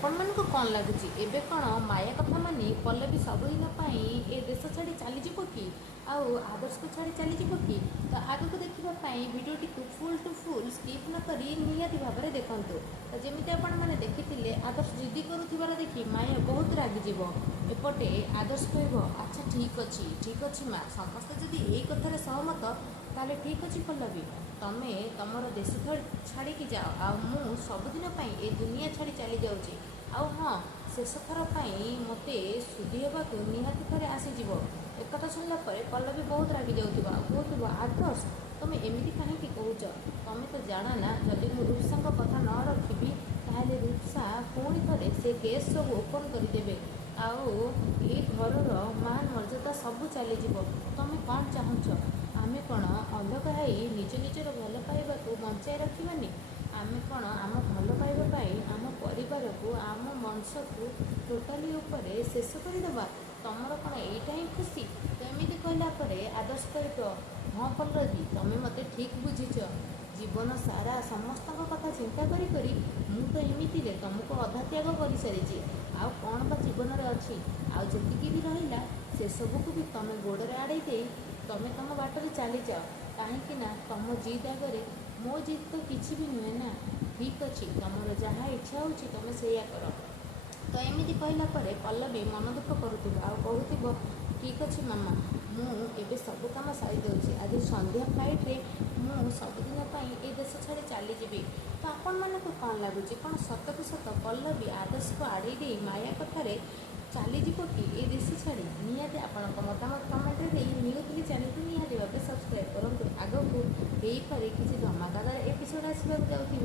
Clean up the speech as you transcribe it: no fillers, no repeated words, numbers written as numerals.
ଆପଣମାନଙ୍କୁ କ'ଣ ଲାଗୁଛି ଏବେ କ'ଣ ମାୟା କଥା ମାନି ପଲ୍ଲବୀ ସବୁଦିନ ପାଇଁ ଏ ଦେଶ ଛାଡ଼ି ଚାଲିଯିବ କି? ଆଉ ଆଦର୍ଶକୁ ଛାଡ଼ି ଚାଲିଯିବ କି? ତ ଆଗକୁ ଦେଖିବା ପାଇଁ ଭିଡ଼ିଓଟିକୁ ଫୁଲ୍ ଟୁ ଫୁଲ୍ ସ୍କିପ୍ ନ କରି ନିହାତି ଭାବରେ ଦେଖନ୍ତୁ। ତ ଯେମିତି ଆପଣମାନେ ଦେଖିଥିଲେ ଆଦର୍ଶ ଜିଦି କରୁଥିବାର ଦେଖି ମାୟା ବହୁତ ରାଗିଯିବ। ଏପଟେ ଆଦର୍ଶ କହିବ, ଆଚ୍ଛା ଠିକ୍ ଅଛି ମା, ସମସ୍ତେ ଯଦି ଏଇ କଥାରେ ସହମତ ତାହେଲେ ଠିକ୍ ଅଛି ପଲ୍ଲବୀ, ତମେ ତମର ଦେଶ ଛାଡ଼ିକି ଯାଅ, ଆଉ ମୁଁ ସବୁଦିନ ପାଇଁ ଏ ଦୁନିଆ ଛାଡ଼ି ଚାଲି ଯାଉଛି। ଆଉ ହଁ, ଶେଷ ଥର ପାଇଁ ମୋତେ ସୁଧି ହେବାକୁ ନିହାତି ଥରେ ଆସିଯିବ। ଏକଥା ଶୁଣିଲା ପରେ ପଲ୍ଲବୀ ବହୁତ ରାଗି ଯାଉଥିବ ଆଉ କହୁଥିବ, ଆଦର୍ଶ ତମେ ଏମିତି କାହିଁକି କହୁଛ? ତମେ ତ ଜାଣ ନା ଯଦି ମୁଁ ରୂପସାଙ୍କ କଥା ନ ରଖିବି ତାହେଲେ ରୂପସା ପୁଣି ଥରେ ସେ କେସ୍ ସବୁ ଓପନ୍ କରିଦେବେ ଆଉ ଏ ଘରର ମାନ ମର୍ଯ୍ୟାଦା ସବୁ ଚାଲିଯିବ। ତମେ କ'ଣ ଚାହୁଁଛ? ଆମେ କ'ଣ ଅଲଗା ହେଇ ନିଜ ନିଜର ଭଲ ପାଇବାକୁ ବଞ୍ଚାଇ ରଖିବାନି? ଆମେ କ'ଣ ଆମ ଭଲ ପାଇବା ପାଇଁ ଆମ ପରିବାରକୁ ଆମ ବଂଶକୁ ଟୋଟାଲି ଉପରେ ଶେଷ କରିଦେବା? ତମର କ'ଣ ଏଇଟା ହିଁ ଖୁସି? ତ ଏମିତି କହିଲା ପରେ ଆଦର୍ଶ କହିବ, ହଁ ପଲ୍ଲବୀ, ତମେ ମୋତେ ଠିକ୍ ବୁଝିଛ। ଜୀବନ ସାରା ସମସ୍ତଙ୍କ କଥା ଚିନ୍ତା କରି କରି ମୁଁ ତ ଏମିତିରେ ତମକୁ ଅଧା ତ୍ୟାଗ କରିସାରିଛି। ଆଉ କ'ଣ ବା ଜୀବନରେ ଅଛି? ଆଉ ଯେତିକି ବି ରହିଲା ସେସବୁକୁ ବି ତମେ ଗୋଡ଼ରେ ଆଡ଼େଇ ଦେଇ ତମେ ତମ ବାଟରେ ଚାଲିଯାଅ। କାହିଁକି ନା ତମ ଜିଦ୍ ଆଗରେ ମୋ ଜିଦ୍ ତ କିଛି ବି ନୁହେଁ ନା। ଠିକ୍ ଅଛି, ତମର ଯାହା ଇଚ୍ଛା ହେଉଛି ତମେ ସେଇଆ କର। ତ ଏମିତି କହିଲା ପରେ ପଲ୍ଲବୀ ମନ ଦୁଃଖ କରୁଥିବ ଆଉ କହୁଥିବ, ଠିକ୍ ଅଛି ମାମା, ମୁଁ ଏବେ ସବୁ କାମ ସାରିଦେଉଛି। ଆଜି ସନ୍ଧ୍ୟା ଫ୍ଲାଇଟ୍ରେ ମୁଁ ସବୁଦିନ ପାଇଁ ଏ ଦେଶ ଛାଡ଼ି ଚାଲିଯିବି। ତ ଆପଣମାନଙ୍କୁ କ'ଣ ଲାଗୁଛି? କ'ଣ ସତକୁ ସତ ପଲ୍ଲବୀ ଆଦର୍ଶକୁ ଆଡ଼େଇ ଦେଇ ମାୟା କଥାରେ ଚାଲିଯିବ କି ଏ ଦେଶ ଛାଡ଼ି? ନିହାତି ଆପଣଙ୍କ ମତାମତ କମେଣ୍ଟରେ ଦେଇ ନ୍ୟୁଜଲି ଚ୍ୟାନେଲକୁ ନିହାତି ଭାବରେ ସବସ୍କ୍ରାଇବ୍ କରନ୍ତୁ। ଆଗକୁ ହେଇପାରେ କିଛି ଧମାକାଦାର ଏପିସୋଡ଼ ଆସିବାକୁ ଯାଉଥିବ।